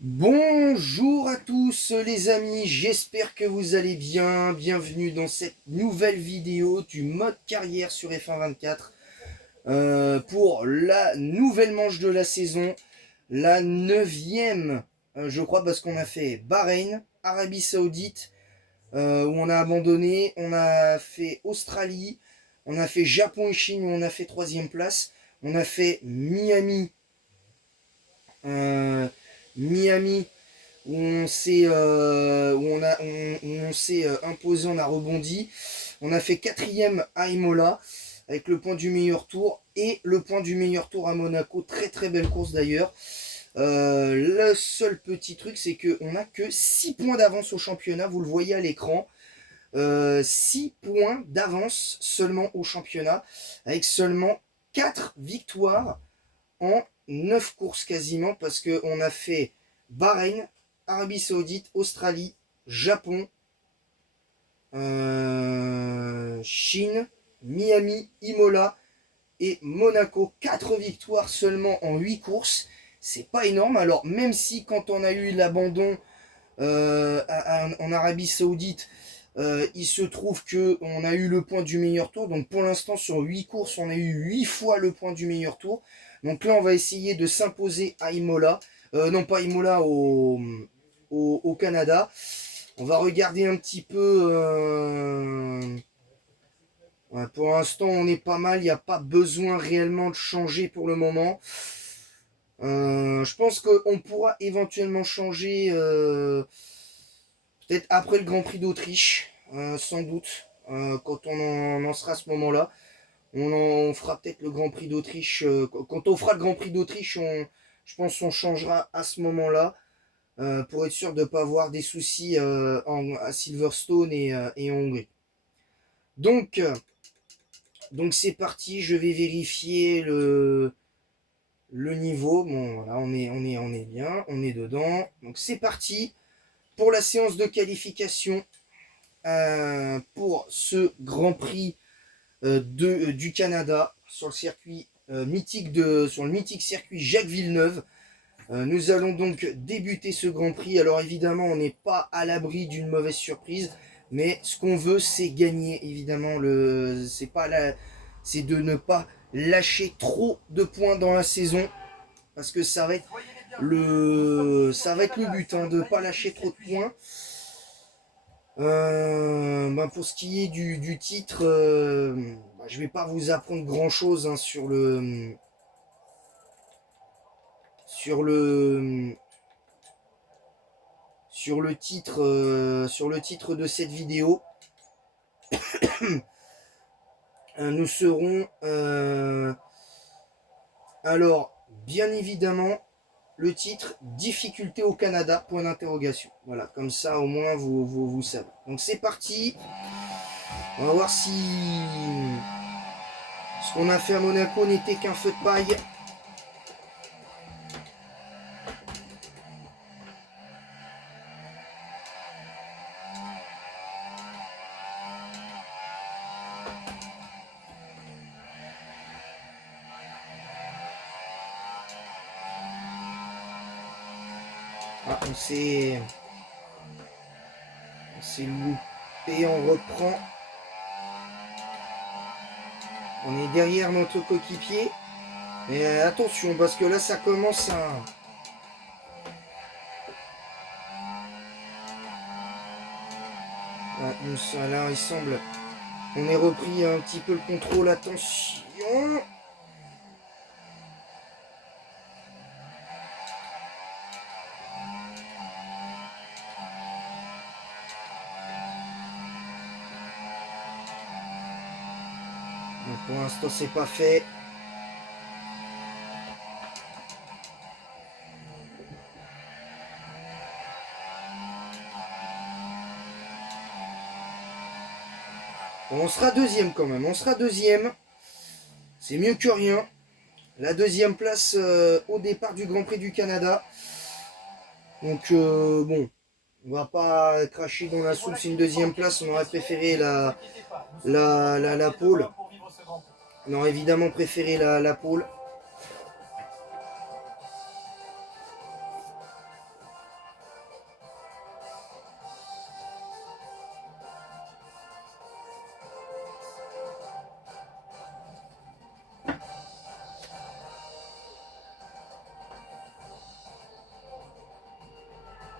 Bonjour à tous les amis, j'espère que vous allez bien. Bienvenue dans cette nouvelle vidéo du mode carrière sur F1 24 pour la nouvelle manche de la saison, la neuvième, je crois, parce qu'on a fait Bahreïn, Arabie Saoudite, où on a abandonné, on a fait Australie, on a fait Japon et Chine où on a fait troisième place, on a fait Miami, euh, Miami où on s'est imposé, on a rebondi. On a fait quatrième à Imola avec le point du meilleur tour et le point du meilleur tour à Monaco. Très très belle course d'ailleurs. Le seul petit truc, c'est qu'on n'a que 6 points d'avance au championnat. Vous le voyez à l'écran. 6 points d'avance seulement au championnat avec seulement 4 victoires en 9 courses quasiment parce qu'on a fait Bahreïn, Arabie Saoudite, Australie, Japon, Chine, Miami, Imola et Monaco. 4 victoires seulement en 8 courses. C'est pas énorme. Alors même si quand on a eu l'abandon en Arabie Saoudite, il se trouve qu'on a eu le point du meilleur tour. Donc pour l'instant sur 8 courses, on a eu 8 fois le point du meilleur tour. Donc là on va essayer de s'imposer à Imola. Non pas Imola, au Canada. On va regarder un petit peu. Ouais, pour l'instant on est pas mal. Il n'y a pas besoin réellement de changer pour le moment. Je pense qu'on pourra éventuellement changer peut-être après le Grand Prix d'Autriche, sans doute, quand on en sera à ce moment-là. On fera peut-être le Grand Prix d'Autriche. Quand on fera le Grand Prix d'Autriche, je pense qu'on changera à ce moment-là pour être sûr de ne pas avoir des soucis à Silverstone et en Hongrie. Donc, euh, donc c'est parti, je vais vérifier le niveau. Bon, voilà, on est bien, on est dedans. Donc c'est parti pour la séance de qualification pour ce Grand Prix du Canada sur le circuit sur le mythique circuit Jacques Villeneuve. Nous allons donc débuter ce Grand Prix. Alors évidemment, on n'est pas à l'abri d'une mauvaise surprise, mais ce qu'on veut, c'est gagner. Évidemment, c'est de ne pas lâcher trop de points dans la saison, parce que ça va être le but, hein, de ne pas lâcher trop de points. Pour ce qui est du titre, je vais pas vous apprendre grand chose, hein, sur le sur le titre de cette vidéo. Nous serons alors bien évidemment le titre difficulté au Canada point d'interrogation. Voilà, comme ça au moins vous savez. Donc c'est parti. On va voir si ce qu'on a fait à Monaco n'était qu'un feu de paille. Ah, on s'est loupé, on reprend. On est derrière notre coéquipier. Mais attention, parce que là, ça commence à... Ouais, là, il semble... On est repris un petit peu le contrôle. Attention. Donc, pour l'instant, c'est pas fait. Bon, on sera deuxième quand même. On sera deuxième. C'est mieux que rien. La deuxième place au départ du Grand Prix du Canada. Donc, bon, on va pas cracher dans la soupe. C'est une deuxième place. On aurait préféré la pole. On aurait évidemment préféré la pole.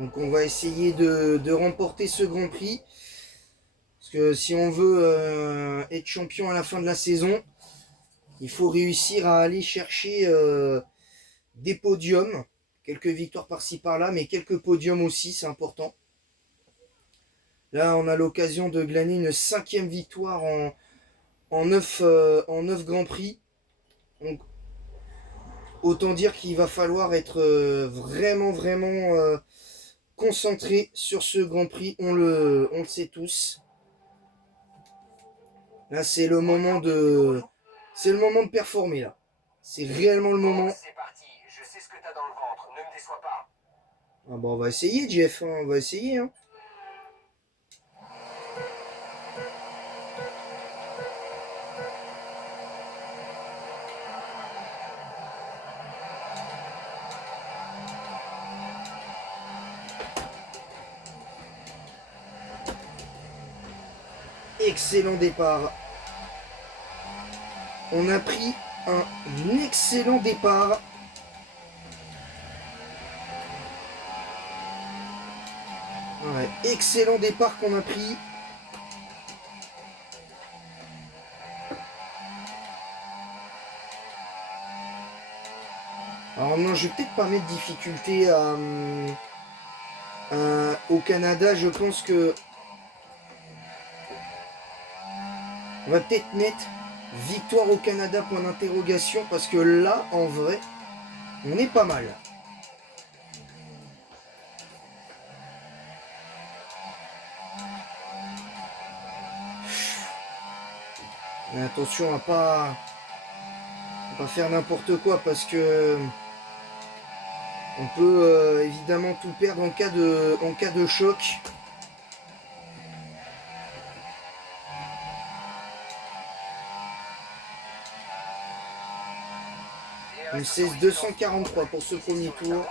Donc on va essayer de remporter ce Grand Prix. Parce que si on veut être champion à la fin de la saison, il faut réussir à aller chercher des podiums. Quelques victoires par-ci par-là, mais quelques podiums aussi, c'est important. Là, on a l'occasion de glaner une 5e victoire en 9 Grands Prix. Donc, autant dire qu'il va falloir être vraiment concentré sur ce Grand Prix. On le sait tous. Là, c'est le moment de performer là. C'est réellement le moment. C'est parti, je sais ce que t'as dans le ventre, ne me déçois pas. Ah bah, on va essayer, Jeff, hein, on va essayer. Hein. Excellent départ. On a pris un excellent départ. Ouais, excellent départ qu'on a pris. Alors non, je vais peut-être pas mettre difficulté au Canada. Je pense que on va peut-être mettre victoire au Canada point d'interrogation parce que là, en vrai, on est pas mal. Mais attention à pas faire n'importe quoi parce que on peut évidemment tout perdre en cas de choc. Une 16-243 pour ce premier tour.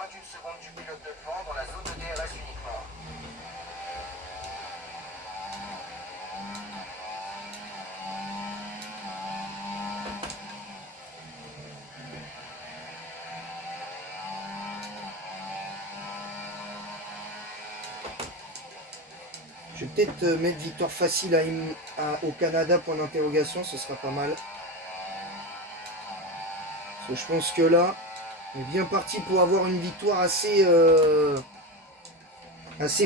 Je vais peut-être mettre victoire facile au Canada, point d'interrogation, ce sera pas mal. Parce que je pense que là, on est bien parti pour avoir une victoire assez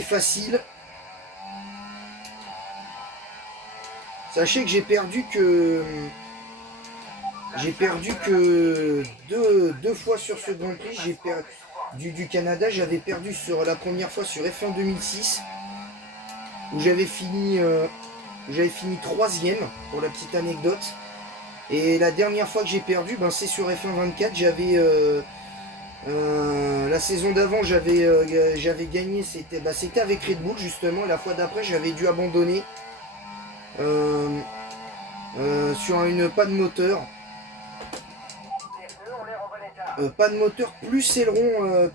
facile. Sachez que j'ai perdu que deux fois sur ce Grand Prix. J'ai perdu du Canada. J'avais perdu sur la première fois sur F1 2006 où j'avais fini 3e pour la petite anecdote. Et la dernière fois que j'ai perdu, ben, c'est sur F1 24. J'avais la saison d'avant, j'avais gagné. C'était avec Red Bull justement. La fois d'après, j'avais dû abandonner sur une panne de moteur. Pas de moteur plus aileron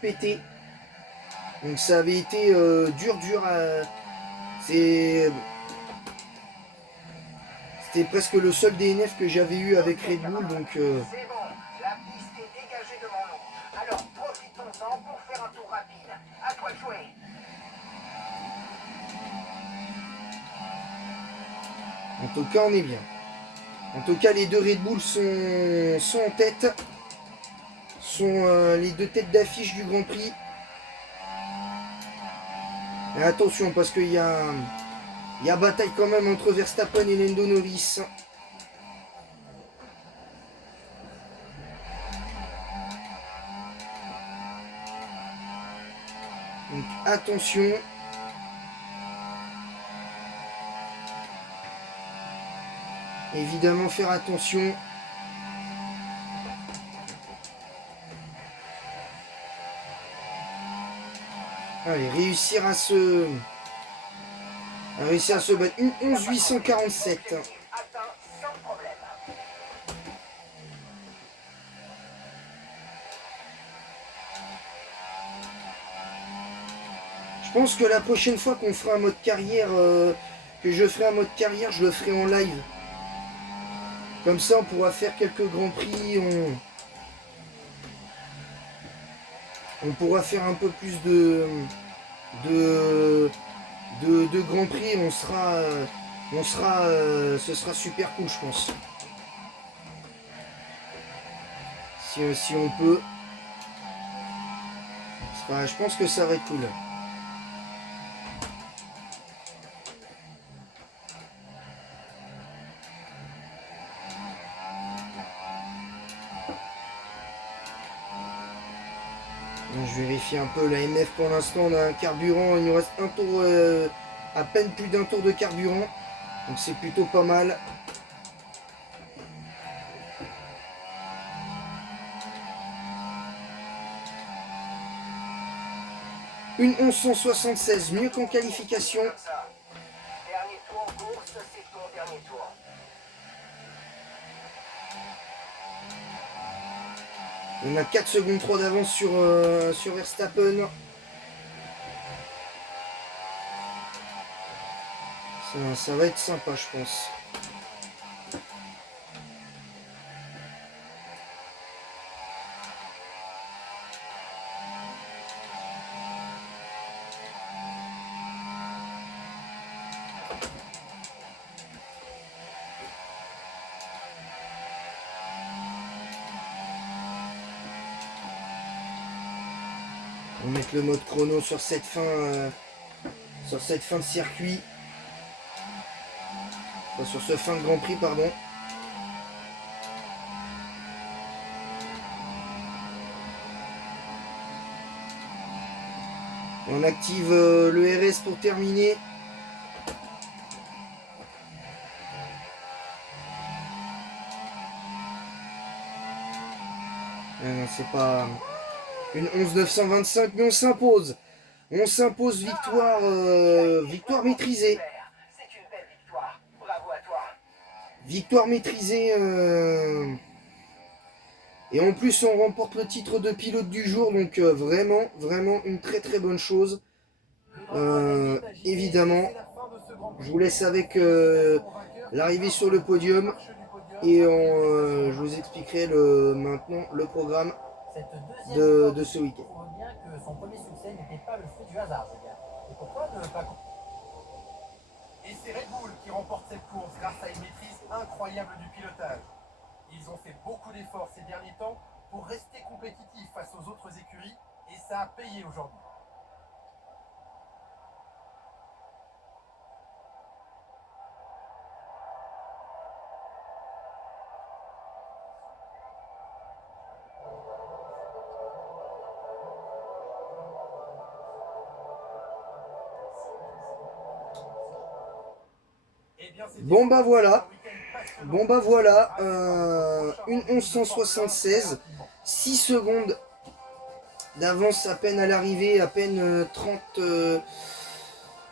pété. Donc ça avait été dur à. C'était presque le seul DNF que j'avais eu avec Red Bull. Donc c'est bon, la piste est dégagée devant nous. Alors profitons-en pour faire un tour rapide. À toi de jouer. en tout cas on est bien. En tout cas les deux Red Bull sont en tête. Sont les deux têtes d'affiche du Grand Prix. Et attention parce qu'il y a bataille quand même entre Verstappen et Lando Norris. Donc attention. Évidemment faire attention. Allez, réussir à se battre. Une 11-847. Je pense que la prochaine fois qu'on fera un mode carrière, que je ferai un mode carrière, je le ferai en live. Comme ça, on pourra faire quelques grands prix. on pourra faire un peu plus de, de Grand Prix. Ce sera super cool, je pense. Si on peut. Je pense que ça va être cool. Je vérifie un peu la MF pour l'instant. On a un carburant. Il nous reste un tour, à peine plus d'un tour de carburant. Donc c'est plutôt pas mal. Une 1176, mieux qu'en qualification. Dernier tour en course, c'est ton dernier tour. On a 4 secondes 3 d'avance sur Verstappen. Ça va être sympa, je pense. On va mettre le mode chrono sur cette fin de circuit. Enfin, sur ce fin de Grand Prix, pardon. On active le RS pour terminer. Non, c'est pas une 11 925, mais on s'impose. On s'impose, victoire, victoire maîtrisée. C'est une belle victoire. Bravo à toi. Victoire maîtrisée. Et en plus, on remporte le titre de pilote du jour. Donc vraiment, vraiment une très très bonne chose. Évidemment, je vous laisse avec l'arrivée sur le podium. Et je vous expliquerai maintenant le programme de ce week-end. prouve bien que son premier succès n'était pas le fruit du hasard, ce gars. Et pourquoi ne pas... Et c'est Red Bull qui remporte cette course grâce à une maîtrise incroyable du pilotage. Ils ont fait beaucoup d'efforts ces derniers temps pour rester compétitifs face aux autres écuries et ça a payé aujourd'hui. Bon bah voilà. Bon bah voilà. Une 1176. 6 secondes d'avance à peine à l'arrivée. À peine 30...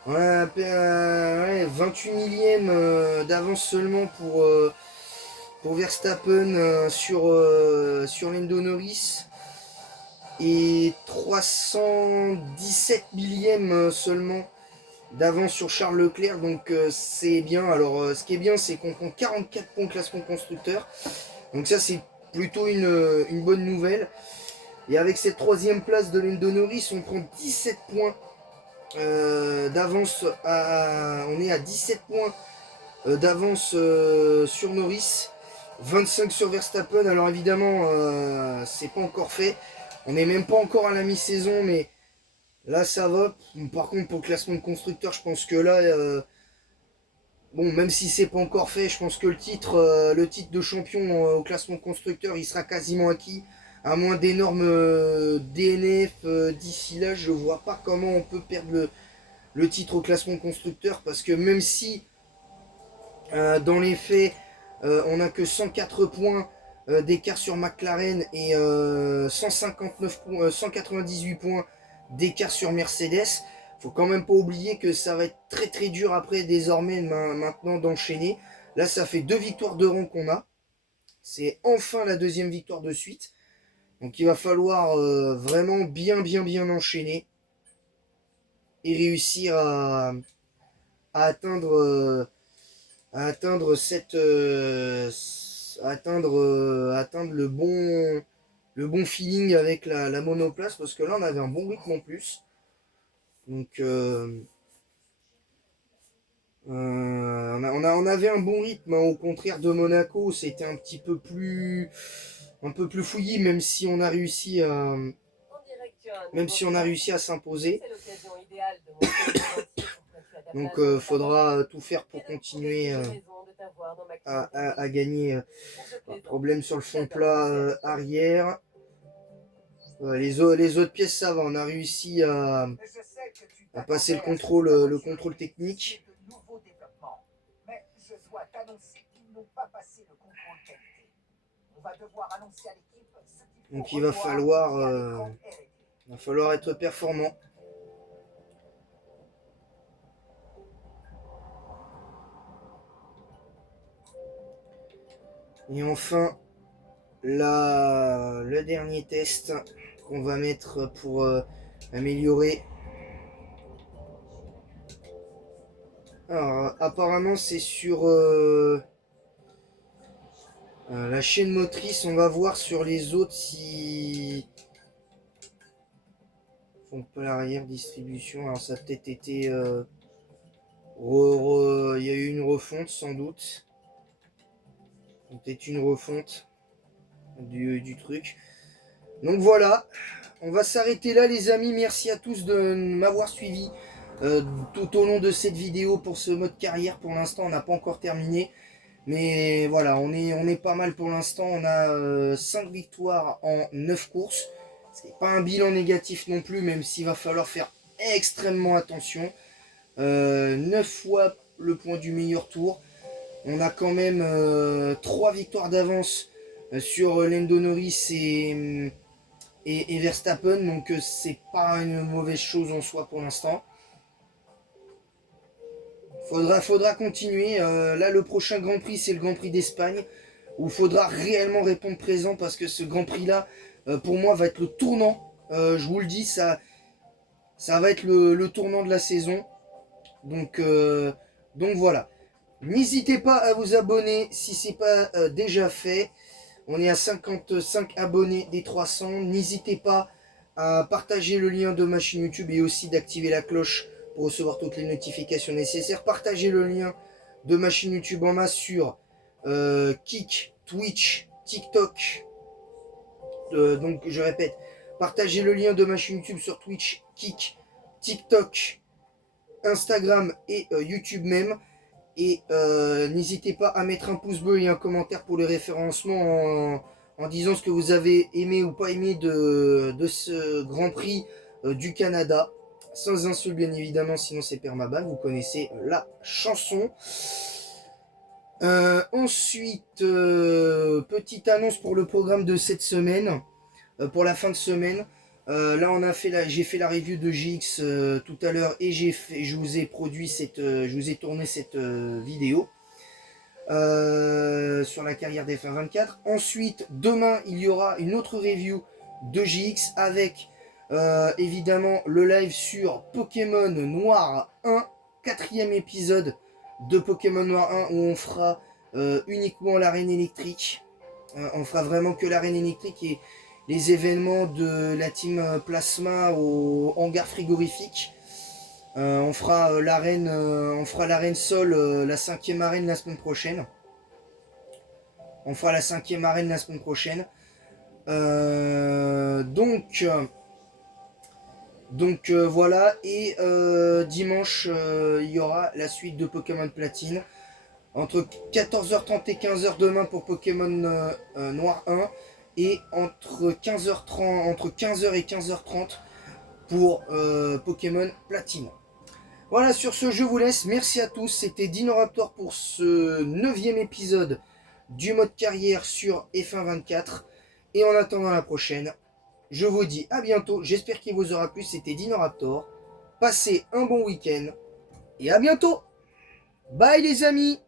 ouais, à peine, ouais, 28 millièmes d'avance seulement pour Verstappen sur Lando Norris. Et 317 millièmes seulement d'avance sur Charles Leclerc, donc c'est bien. Alors ce qui est bien, c'est qu'on compte 44 points au classement constructeur, donc ça c'est plutôt une bonne nouvelle. Et avec cette troisième place de Lando Norris, on prend 17 points d'avance. On est à 17 points d'avance sur Norris, 25 sur Verstappen. Alors évidemment, c'est pas encore fait. On n'est même pas encore à la mi-saison, mais là ça va. Par contre, pour le classement de constructeur, je pense que là, bon, même si c'est pas encore fait, je pense que le titre de champion au classement constructeur, il sera quasiment acquis. À moins d'énormes DNF d'ici là, je vois pas comment on peut perdre le titre au classement constructeur, parce que même si dans les faits, on n'a que 104 points d'écart sur McLaren et 159 points, 198 points d'écart sur Mercedes. Faut quand même pas oublier que ça va être très très dur après désormais maintenant d'enchaîner. Là, ça fait 2 victoires de rang qu'on a. C'est enfin la deuxième victoire de suite. Donc il va falloir vraiment bien enchaîner et réussir à atteindre atteindre cette atteindre le bon feeling avec la monoplace, parce que là on avait un bon rythme en plus. Donc on avait un bon rythme, hein, au contraire de Monaco, c'était un peu plus fouillis, même si on a réussi à s'imposer. Donc faudra tout faire pour continuer à gagner. Problème sur le fond plat arrière. Les autres pièces, ça va, on a réussi à passer le contrôle technique. Mais je dois t'annoncer qu'ils n'ont pas passé le contrôle qualité. On va devoir annoncer à l'équipe ce qu'il faut. Donc il va falloir être performant. Et enfin, le dernier test qu'on va mettre pour améliorer. Alors, apparemment, c'est sur la chaîne motrice. On va voir sur les autres si... Pompe à l'arrière, distribution. Alors, ça a peut-être été... il y a eu une refonte, sans doute. Peut-être une refonte du truc. Donc voilà, on va s'arrêter là les amis. Merci à tous de m'avoir suivi tout au long de cette vidéo pour ce mode carrière. Pour l'instant on n'a pas encore terminé, mais voilà, on est pas mal pour l'instant. On a 5 victoires en 9 courses. C'est pas un bilan négatif non plus, même s'il va falloir faire extrêmement attention. 9 fois le point du meilleur tour. On a quand même 3 victoires d'avance sur Lando Norris et Verstappen, donc c'est pas une mauvaise chose en soi pour l'instant. Faudra continuer. Là, le prochain Grand Prix, c'est le Grand Prix d'Espagne, où il faudra réellement répondre présent, parce que ce Grand Prix-là, pour moi, va être le tournant. Je vous le dis, ça va être le tournant de la saison. Donc voilà. N'hésitez pas à vous abonner si ce n'est pas déjà fait. On est à 55 abonnés des 300. N'hésitez pas à partager le lien de ma chaîne YouTube et aussi d'activer la cloche pour recevoir toutes les notifications nécessaires. Partagez le lien de ma chaîne YouTube en masse sur Kick, Twitch, TikTok. Donc je répète, partagez le lien de ma chaîne YouTube sur Twitch, Kick, TikTok, Instagram et YouTube même. Et n'hésitez pas à mettre un pouce bleu et un commentaire pour le référencement en disant ce que vous avez aimé ou pas aimé de ce Grand Prix du Canada. Sans insulte bien évidemment, sinon c'est permaban, vous connaissez la chanson. Ensuite, petite annonce pour le programme de cette semaine, pour la fin de semaine. Là j'ai fait la review de GX tout à l'heure et je vous ai tourné cette vidéo sur la carrière des F1-24. Ensuite, demain il y aura une autre review de GX avec évidemment le live sur Pokémon Noir 1, 4e épisode de Pokémon Noir 1, où on fera uniquement l'arène électrique. On fera vraiment que l'arène électrique et les événements de la team Plasma au hangar frigorifique. On fera l'arène Sol, la 5e arène la semaine prochaine. On fera la 5e arène la semaine prochaine. Donc voilà, et dimanche il y aura la suite de Pokémon Platine entre 14h30 et 15h demain pour Pokémon Noir 1, et entre 15h et 15h30 pour Pokémon Platine. Voilà, sur ce je vous laisse, merci à tous, c'était Dinoraptor pour ce 9e épisode du mode carrière sur F1-24, et en attendant la prochaine, je vous dis à bientôt, j'espère qu'il vous aura plu, c'était Dinoraptor, passez un bon week-end, et à bientôt. Bye les amis.